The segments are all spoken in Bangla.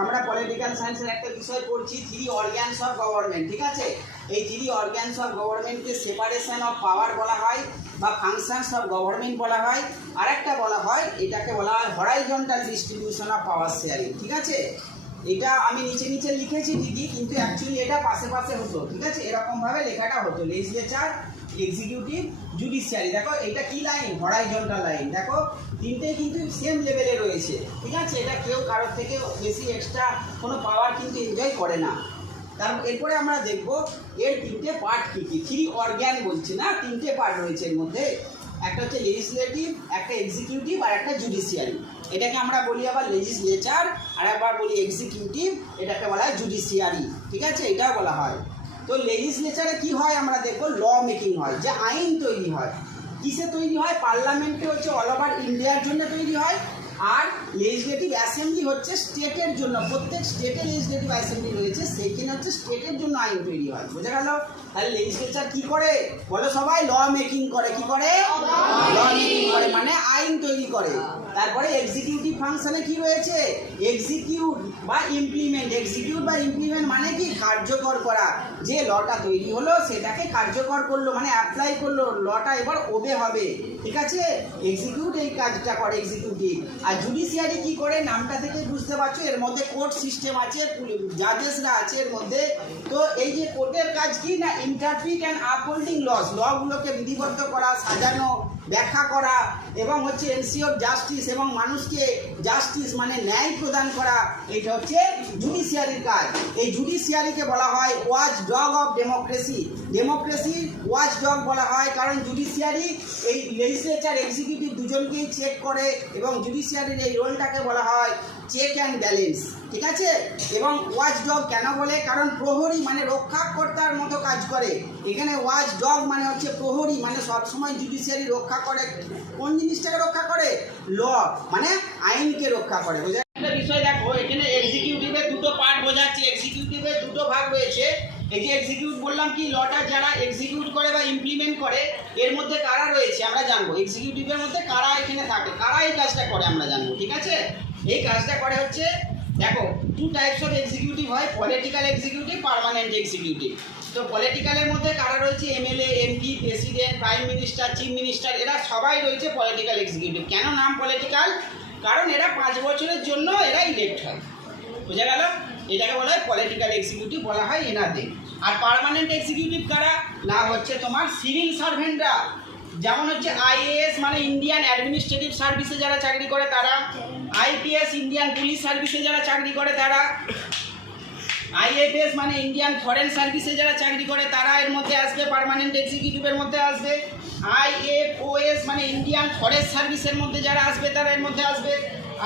আমরা পলিটিক্যাল সায়েন্সের একটা বিষয় পড়ছি থ্রি অর্গানস অফ গভর্নমেন্ট, ঠিক আছে। এই থ্রি অর্গানস অফ গভর্নমেন্টকে সেপারেশন অফ পাওয়ার বলা হয় বা ফাংশনস অফ গভর্নমেন্ট বলা হয়, আর একটা বলা হয় এটাকে বলা হয় horizontal distribution of power sharing, ঠিক আছে। এটা আমি নিচে নিচে লিখেছি ঠিকই, কিন্তু অ্যাকচুয়ালি এটা পাশে পাশে হতো, ঠিক আছে। এরকমভাবে লেখাটা হতো, লেজিসলেচার, এক্সিকিউটিভ, জুডিশিয়ারি। দেখো এটা কি লাইন, হরাইজন্টাল লাইন। দেখো তিনটেই কিন্তু সেম লেভেলে রয়েছে, ঠিক আছে। এটা কেউ কারোর থেকে বেশি এক্সট্রা কোনো পাওয়ার কিন্তু এনজয় করে না। এরপরে আমরা দেখব এর তিনটে পার্ট কী কী। থ্রি অর্গ্যান বলছে না, তিনটে পার্ট রয়েছে এর মধ্যে। একটা হচ্ছে লেজিসলেটিভ, একটা এক্সিকিউটিভ আর একটা জুডিশিয়ারি। এটাকে আমরা বলি আবার লেজিসলেচার, আর একবার বলি এক্সিকিউটিভ, এটাকে বলা হয় জুডিশিয়ারি, ঠিক আছে। এটাও বলা হয়। তো লেজিসলেচারে কি হয় আমরা দেখব, ল মেকিং হয়, যে আইন তৈরি হয়। কিসে তৈরি হয়? পার্লামেন্টে হচ্ছে অল ওভার ইন্ডিয়ার জন্য তৈরি হয়, আর লেজিসলেটিভ অ্যাসেম্বলি হচ্ছে স্টেটের জন্য। প্রত্যেক স্টেটে লেজিসলেটিভ অ্যাসেম্বলি রয়েছে, সেইখানে হচ্ছে স্টেটের জন্য আইন তৈরি হয়। বোঝা গেল? তাহলে লেজিসলেচার কি করে বলো সবাই? ল মেকিং করে। কি করে? ল মেকিং করে, মানে আইন তৈরি করে। তারপরে এক্সিকিউটিভ ফাংশনে কি রয়েছে? এক্সিকিউট বা ইমপ্লিমেন্ট। এক্সিকিউট বা ইমপ্লিমেন্ট মানে কি? কার্যকর করা। যে লটা তৈরি হলো সেটাকে কার্যকর করলো, মানে অ্যাপ্লাই করলো, লটা এবার ওবে হবে, ঠিক আছে। এক্সিকিউট এই কাজটা করে, এক্সিকিউটিভ। আর জুডিশিয়ারি কি করে? নামটা থেকে বুঝতে পারছো, এর মধ্যে কোর্ট সিস্টেম আছে, জাজেসরা আছে এর মধ্যে। তো এই যে কোর্টের কাজ কি না, ইন্টারপ্রিট অ্যান্ড আপহোল্ডিং লস, লগুলোকে বিধিবদ্ধ করা, সাজানো, ব্যাখ্যা করা, এবং হচ্ছে এনসিওর জাস্টিস, এবং মানুষকে জাস্টিস মানে ন্যায় প্রদান করা। এটা হচ্ছে জুডিশিয়ারির কাজ। এই জুডিশিয়ারিকে বলা হয় ওয়াচ ডগ অফ ডেমোক্রেসি। ডেমোক্রেসির ওয়াচ ডগ বলা হয়, কারণ জুডিশিয়ারি এই লেজিসলেচার, এক্সিকিউটিভ দুজনকেই চেক করে, এবং জুডিশিয়ারির এই রোলটাকে বলা হয় চেক অ্যান্ড ব্যালেন্স, ঠিক আছে। এবং ওয়াচ ডগ কেন বলে? কারণ প্রহরী মানে রক্ষাকর্তার মতো কাজ করে। এখানে ওয়াচ ডগ মানে হচ্ছে প্রহরী, মানে সবসময় জুডিশিয়ারি রক্ষা করে। কোন জিনিসটাকে রক্ষা করে? ল, মানে আইনকে রক্ষা করে। বোঝা একটা বিষয়। দেখো এখানে এক্সিকিউটিভের দুটো পার্ট বোঝাচ্ছি। এক্সিকিউটিভের দুটো ভাগ রয়েছে। এই যে এক্সিকিউট বললাম কি, লটা যারা এক্সিকিউট করে বা ইমপ্লিমেন্ট করে, এর মধ্যে কারা রয়েছে আমরা জানবো। এক্সিকিউটিভের মধ্যে কারা এখানে থাকে, কারা এই কাজটা করে আমরা জানবো, ঠিক আছে। এই কাজটা করে হচ্ছে, দেখো টু টাইপস অফ এক্সিকিউটিভ হয়, পলিটিক্যাল এক্সিকিউটিভ, পার্মানেন্ট এক্সিকিউটিভ। তো পলিটিক্যালের মধ্যে কারা রয়েছে? MLA, MP, president, prime minister, chief minister, এরা সবাই রয়েছে পলিটিক্যাল এক্সিকিউটিভ। কেন নাম পলিটিক্যাল? কারণ এরা 5 বছরের জন্য এরা ইলেক্ট হয়। বোঝা গেল? এটাকে বলা হয় পলিটিক্যাল এক্সিকিউটিভ বলা হয় এনাদের। আর পার্মানেন্ট এক্সিকিউটিভ কারা? না হচ্ছে তোমার সিভিল সার্ভেন্টরা। যেমন হচ্ছে আইএএস মানে ইন্ডিয়ান অ্যাডমিনিস্ট্রেটিভ সার্ভিসে যারা চাকরি করে তারা, আইপিএস ইন্ডিয়ান পুলিশ সার্ভিসে যারা চাকরি করে তারা, আইএফএস মানে ইন্ডিয়ান ফরেন সার্ভিসে যারা চাকরি করে তারা এর মধ্যে আসবে, পার্মানেন্ট এক্সিকিউটিভের মধ্যে আসবে। আইএফওএস মানে ইন্ডিয়ান ফরেস্ট সার্ভিসের মধ্যে যারা আসবে তারা এর মধ্যে আসবে।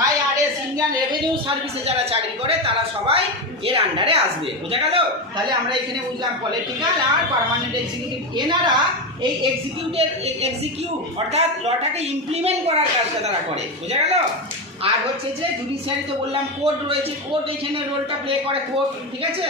আইআরএস ইন্ডিয়ান রেভিনিউ সার্ভিসে যারা চাকরি করে তারা সবাই এর আন্ডারে আসবে। বোঝা গেল? তাহলে আমরা এখানে বুঝলাম পলিটিক্যাল আর পার্মানেন্ট এক্সিকিউটিভ। এনারা এই এক্সিকিউট অর্থাৎ লটাকে ইমপ্লিমেন্ট করার কাজটা তারা করে। বোঝা গেল? আর হচ্ছে যে জুডিশিয়ারি তো বললাম কোর্ট রয়েছে, কোর্ট এখানে রোলটা প্লে করে, কোর্ট, ঠিক আছে।